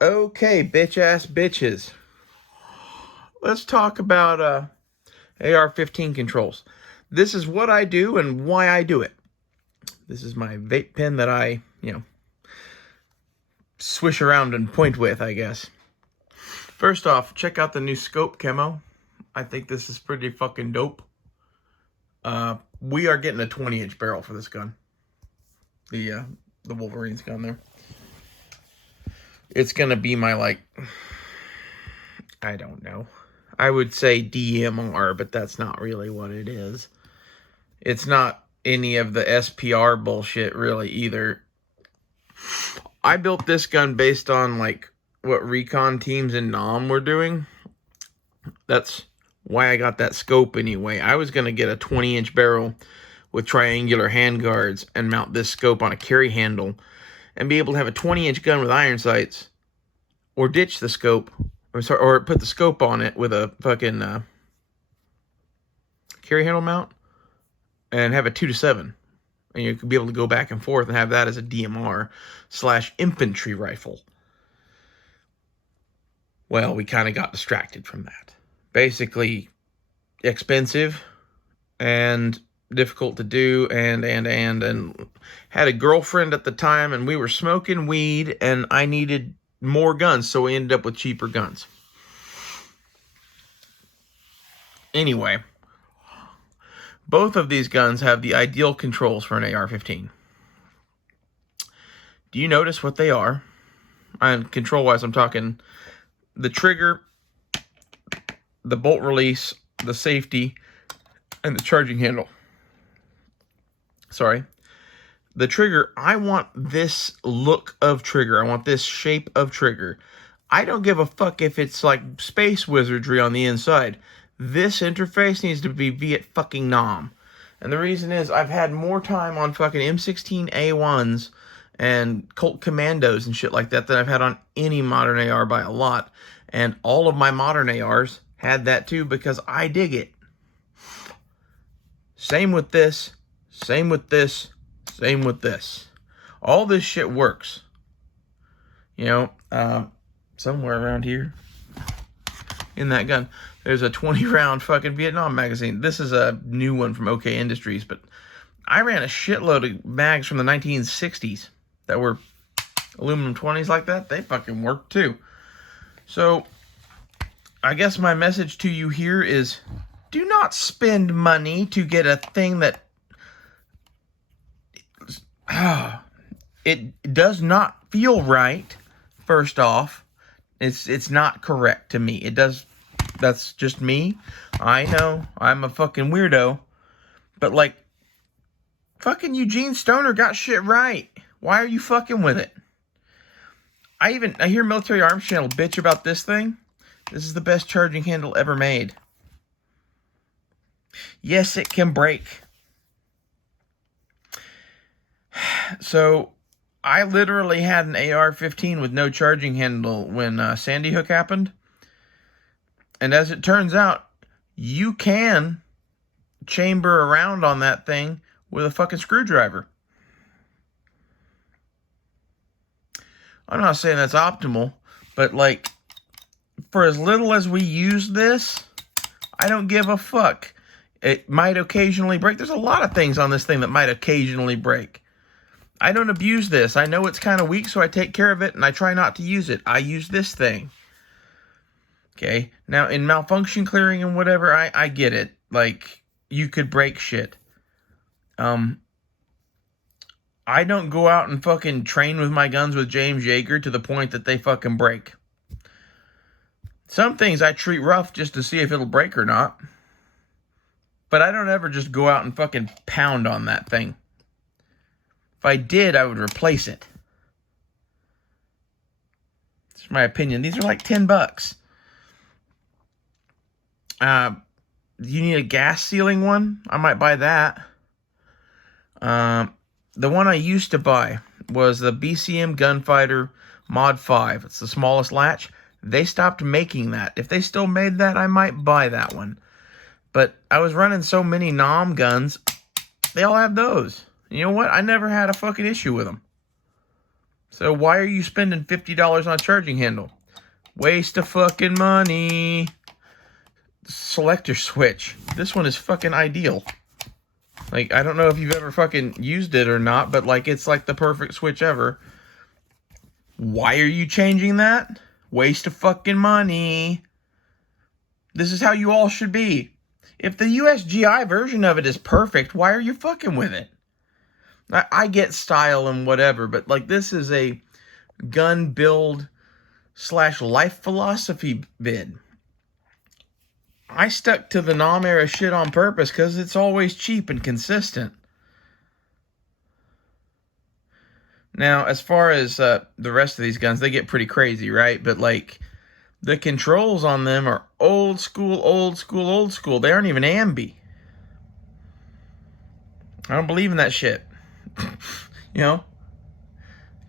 Okay, bitch-ass bitches. Let's talk about AR-15 controls. This is what I do and why I do it. This is my vape pen that I, swish around and point with, I guess. First off, check out the new scope camo. I think this is pretty fucking dope. We are getting a 20-inch barrel for this gun. The Wolverine's gun there. It's gonna be my, I don't know. I would say DMR, but that's not really what it is. It's not any of the SPR bullshit, really, either. I built this gun based on, what recon teams in NOM were doing. That's why I got that scope anyway. I was going to get a 20-inch barrel with triangular handguards and mount this scope on a carry handle and be able to have a 20-inch gun with iron sights, or ditch the scope, or put the scope on it with a fucking carry handle mount and have a 2-7. And you could be able to go back and forth and have that as a DMR/infantry rifle. Well, we kind of got distracted from that. Basically, expensive and difficult to do, and had a girlfriend at the time, and we were smoking weed, and I needed more guns, so we ended up with cheaper guns. Anyway, both of these guns have the ideal controls for an AR-15. Do you notice what they are? And control-wise, I'm talking the trigger, the bolt release, the safety, and the charging handle. Sorry. The trigger, I want this look of trigger. I want this shape of trigger. I don't give a fuck if it's like space wizardry on the inside. This interface needs to be Viet fucking Nom. And the reason is I've had more time on fucking M16A1s and Colt Commandos and shit like that than I've had on any modern AR by a lot. And all of my modern ARs had that too because I dig it. Same with this. Same with this. Same with this. All this shit works. Somewhere around here in that gun, there's a 20-round fucking Vietnam magazine. This is a new one from OK Industries, but I ran a shitload of mags from the 1960s that were aluminum 20s like that. They fucking work too. So, I guess my message to you here is, do not spend money to get a thing that it does not feel right. First off, it's not correct to me. It does. That's just me. I know I'm a fucking weirdo, but fucking Eugene Stoner got shit right. Why are you fucking with it? I hear Military Arms Channel bitch about this thing. This is the best charging handle ever made. Yes, it can break. So, I literally had an AR-15 with no charging handle when Sandy Hook happened. And as it turns out, you can chamber around on that thing with a fucking screwdriver. I'm not saying that's optimal, but for as little as we use this, I don't give a fuck. It might occasionally break. There's a lot of things on this thing that might occasionally break. I don't abuse this. I know it's kind of weak, so I take care of it, and I try not to use it. I use this thing. Okay? Now, in malfunction clearing and whatever, I get it. You could break shit. I don't go out and fucking train with my guns with James Yeager to the point that they fucking break. Some things I treat rough just to see if it'll break or not. But I don't ever just go out and fucking pound on that thing. If I did, I would replace it. It's my opinion. These are like $10. You need a gas sealing one? I might buy that. The one I used to buy was the BCM Gunfighter Mod 5. It's the smallest latch. They stopped making that. If they still made that, I might buy that one. But I was running so many NOM guns, they all have those. You know what? I never had a fucking issue with them. So why are you spending $50 on a charging handle? Waste of fucking money. Selector switch. This one is fucking ideal. Like, I don't know if you've ever fucking used it or not, but like, it's like the perfect switch ever. Why are you changing that? Waste of fucking money. This is how you all should be. If the USGI version of it is perfect, why are you fucking with it? I get style and whatever, but like, this is a gun build / life philosophy vid. I stuck to the NOM era shit on purpose because it's always cheap and consistent. Now, as far as the rest of these guns, they get pretty crazy, right? But like, the controls on them are old school, old school, old school. They aren't even ambi. I don't believe in that shit. You know?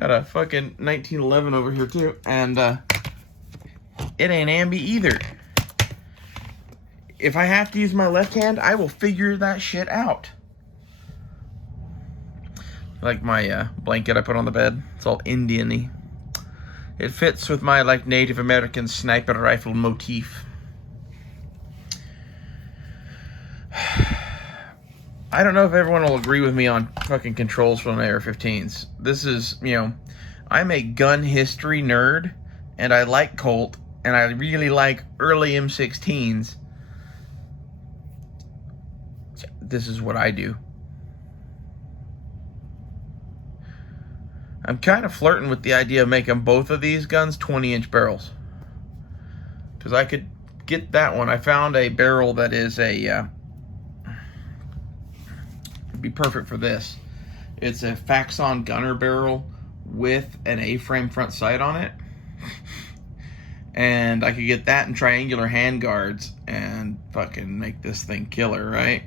Got a fucking 1911 over here too, and it ain't ambi either. If I have to use my left hand, I will figure that shit out. Like my blanket I put on the bed. It's all Indian-y. It fits with my like Native American sniper rifle motif. I don't know if everyone will agree with me on fucking controls from the AR-15s. This is, you know, I'm a gun history nerd, and I like Colt, and I really like early M16s. This is what I do. I'm kind of flirting with the idea of making both of these guns 20-inch barrels. Because I could get that one. I found a barrel that is a... be perfect for this. It's a Faxon gunner barrel with an A-frame front sight on it. And I could get that in triangular handguards and fucking make this thing killer, right?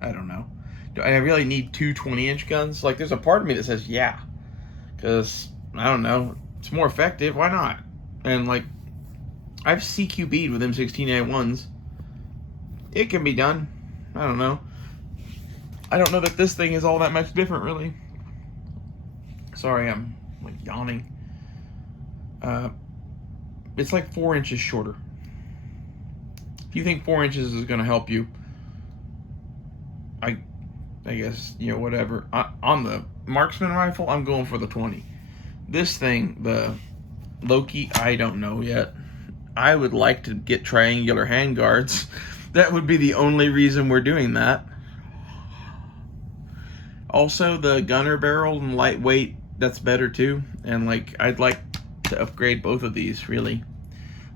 I don't know. Do I really need two 20-inch guns? Like, there's a part of me that says, yeah. Because, I don't know, it's more effective. Why not? And, like, I've CQB'd with M16A1s. It can be done. I don't know. I don't know that this thing is all that much different, really. Sorry, I'm, like, yawning. It's like 4 inches shorter. If you think 4 inches is going to help you, I guess, you know, whatever. On the marksman rifle, I'm going for the 20. This thing, the Loki, I don't know yet. I would like to get triangular handguards. That would be the only reason we're doing that. Also, the gunner barrel and lightweight, that's better too. And like, I'd like to upgrade both of these, really.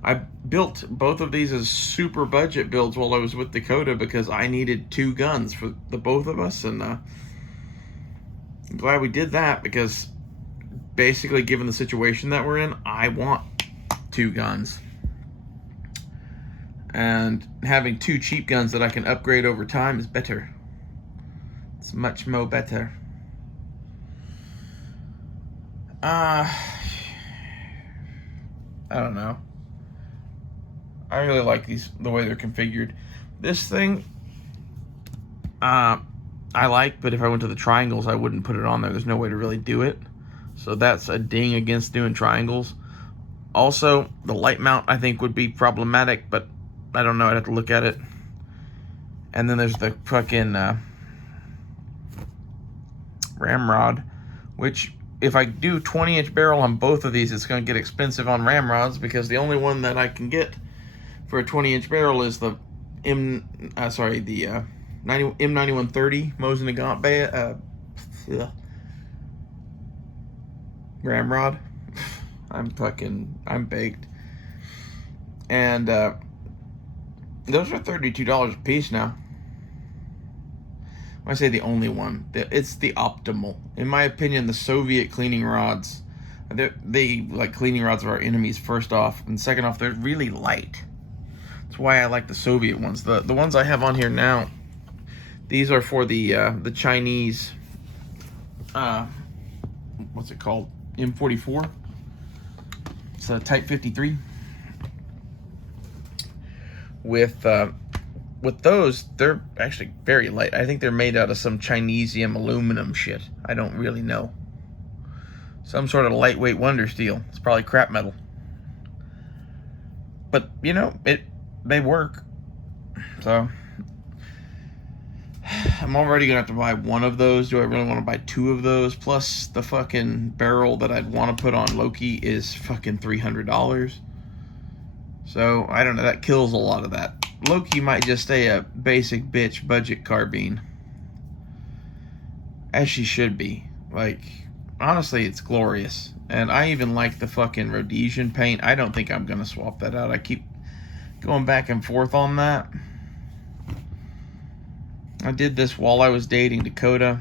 I built both of these as super budget builds while I was with Dakota because I needed two guns for the both of us, and I'm glad we did that because basically, given the situation that we're in, I want two guns. And having two cheap guns that I can upgrade over time is better. It's much more better. I don't know. I really like these, the way they're configured. This thing, I like, but if I went to the triangles, I wouldn't put it on there. There's no way to really do it. So that's a ding against doing triangles. Also, the light mount, I think, would be problematic, but I don't know. I'd have to look at it. And then there's the fucking ramrod, which if I do 20-inch barrel on both of these, it's going to get expensive on ramrods because the only one that I can get for a 20-inch barrel is the M9130 Mosin Nagant ramrod. I'm baked. And those are $32 a piece now. When I say the only one, it's the optimal. In my opinion, the Soviet cleaning rods, they like cleaning rods of our enemies, first off, and second off, they're really light. That's why I like the Soviet ones. The ones I have on here now, these are for the Chinese, what's it called? M44. It's a Type 53. With those, they're actually very light. I think they're made out of some Chinesium aluminum shit. I don't really know. Some sort of lightweight wonder steel. It's probably crap metal. But, you know, they work. So, I'm already going to have to buy one of those. Do I really want to buy two of those? Plus, the fucking barrel that I'd want to put on Loki is fucking $300. So, I don't know. That kills a lot of that. Loki might just stay a basic bitch budget carbine. As she should be. Like, honestly, it's glorious. And I even like the fucking Rhodesian paint. I don't think I'm going to swap that out. I keep going back and forth on that. I did this while I was dating Dakota.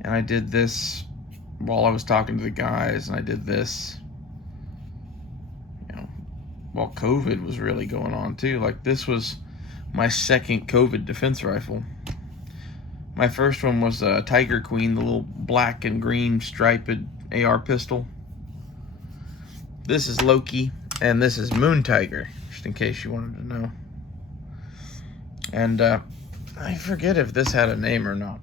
And I did this while I was talking to the guys. And I did this, you know, while COVID was really going on too. Like, this was my second COVID defense rifle. My first one was a Tiger Queen, the little black and green striped AR pistol. This is Loki, and this is Moon Tiger, just in case you wanted to know. And I forget if this had a name or not.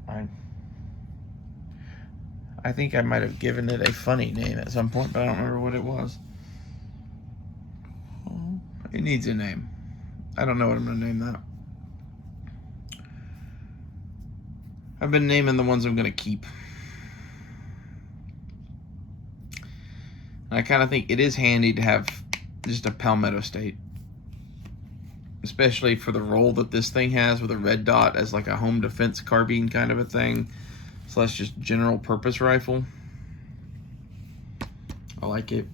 I think I might have given it a funny name at some point, but I don't remember what it was. It needs a name. I don't know what I'm going to name that. I've been naming the ones I'm going to keep. I kind of think it is handy to have just a Palmetto State. Especially for the role that this thing has with a red dot as like a home defense carbine kind of a thing. So that's just general purpose rifle. I like it.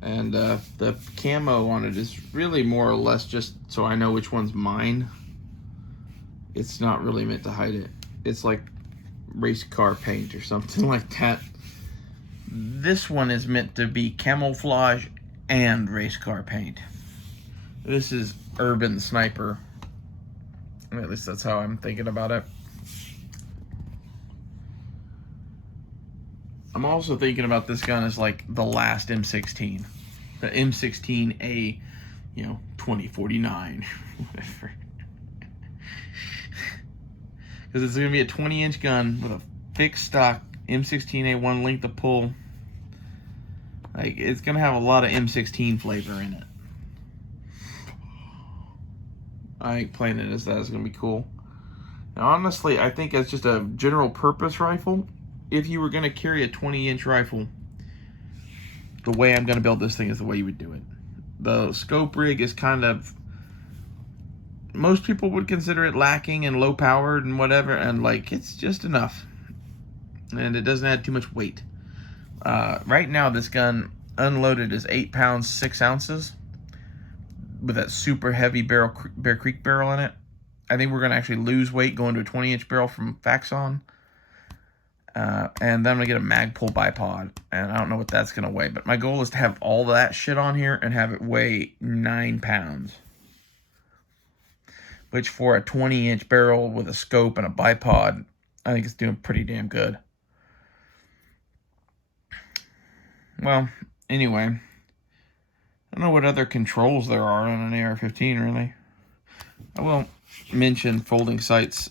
And the camo on it is really more or less just so I know which one's mine. It's not really meant to hide it. It's like race car paint or something like that. This one is meant to be camouflage and race car paint. This is Urban Sniper. At least that's how I'm thinking about it. I'm also thinking about this gun as like the last M16. The M16A, you know, 2049, whatever. Because it's going to be a 20-inch gun with a fixed stock M16A1 length of pull. Like, it's going to have a lot of M16 flavor in it. I ain't playing it as that. It's going to be cool. Now, honestly, I think as just a general purpose rifle, if you were going to carry a 20-inch rifle, the way I'm going to build this thing is the way you would do it. The scope rig is kind of, most people would consider it lacking and low powered and whatever, and like, it's just enough. And it doesn't add too much weight. Right now, this gun unloaded is 8 pounds 6 ounces with that super heavy Bear Creek barrel in it. I think we're going to actually lose weight going to a 20-inch barrel from Faxon. And then I'm going to get a Magpul bipod. And I don't know what that's going to weigh. But my goal is to have all that shit on here and have it weigh 9 pounds. Which for a 20-inch barrel with a scope and a bipod, I think it's doing pretty damn good. Well, anyway, I don't know what other controls there are on an AR-15, really. I will mention folding sights.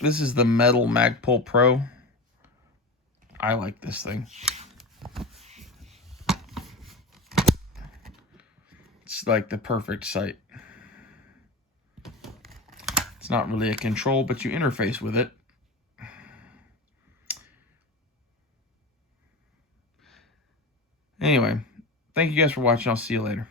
This is the metal Magpul Pro. I like this thing. It's like the perfect sight. It's not really a control, but you interface with it. Anyway, thank you guys for watching. I'll see you later.